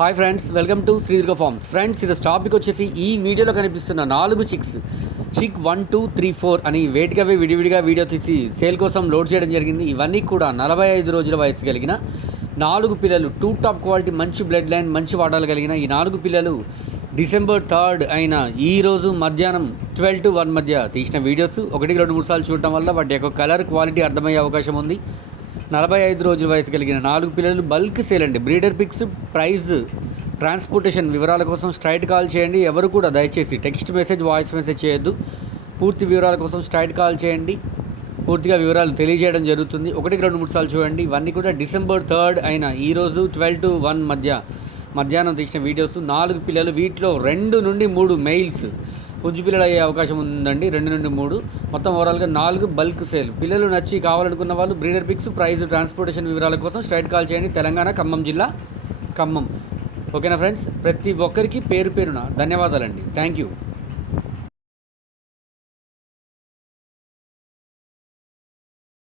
Hi friends, welcome to Sri Durga farms. Friends, ఇది topic వచ్చేసి ఈ వీడియోలో కనిపిస్తున్న 4 చిక్స్ చిక్ 1, 2, 3, 4 అని వేటికవే విడివిడిగా వీడియో తీసి సేల్ కోసం లోడ్ చేయడం జరిగింది. ఇవన్నీ కూడా 45 రోజుల వయసు కలిగిన 4 పిల్లలు, 2 టాప్ క్వాలిటీ, మంచి బ్లడ్ లైన్, మంచి వాటాలు కలిగిన ఈ 4 పిల్లలు డిసెంబర్ 3 అయిన ఈరోజు మధ్యాహ్నం 12 to 1 మధ్య తీసిన వీడియోస్ 1, 2, 3 సార్లు చూడటం వల్ల వాటి యొక్క కలర్ క్వాలిటీ అర్థమయ్యే అవకాశం ఉంది. 45 రోజుల వయసు కలిగిన 4 పిల్లలు బల్క్ సేల్ అండి. బ్రీడర్ పిక్స్, ప్రైస్, ట్రాన్స్పోర్టేషన్ వివరాల కోసం స్ట్రైట్ కాల్ చేయండి. ఎవరు కూడా దయచేసి టెక్స్ట్ మెసేజ్, వాయిస్ మెసేజ్ చేయొద్దు. పూర్తి వివరాల కోసం స్ట్రైట్ కాల్ చేయండి. పూర్తిగా వివరాలు తెలియజేయడం జరుగుతుంది. 1, 2, 3 సార్లు చూడండి. ఇవన్నీ కూడా డిసెంబర్ 3 అయిన ఈరోజు 12 to 1 మధ్యాహ్నం తీసిన వీడియోస్. 4 పిల్లలు, వీటిలో 2 నుండి 3 మెయిల్స్ పుంజు పిల్లలు అయ్యే అవకాశం ఉందండి. 2 నుండి 3 మొత్తం ఓవరాల్గా 4 బల్క్ సేల్. పిల్లలు నచ్చి కావాలనుకున్న వాళ్ళు బ్రీడర్ పిక్స్, ప్రైస్, ట్రాన్స్పోర్టేషన్ వివరాల కోసం స్ట్రైట్ కాల్ చేయండి. తెలంగాణ, ఖమ్మం జిల్లా, ఖమ్మం. ఓకేనా ఫ్రెండ్స్, ప్రతి ఒక్కరికి పేరు పేరున ధన్యవాదాలండి. Thank you.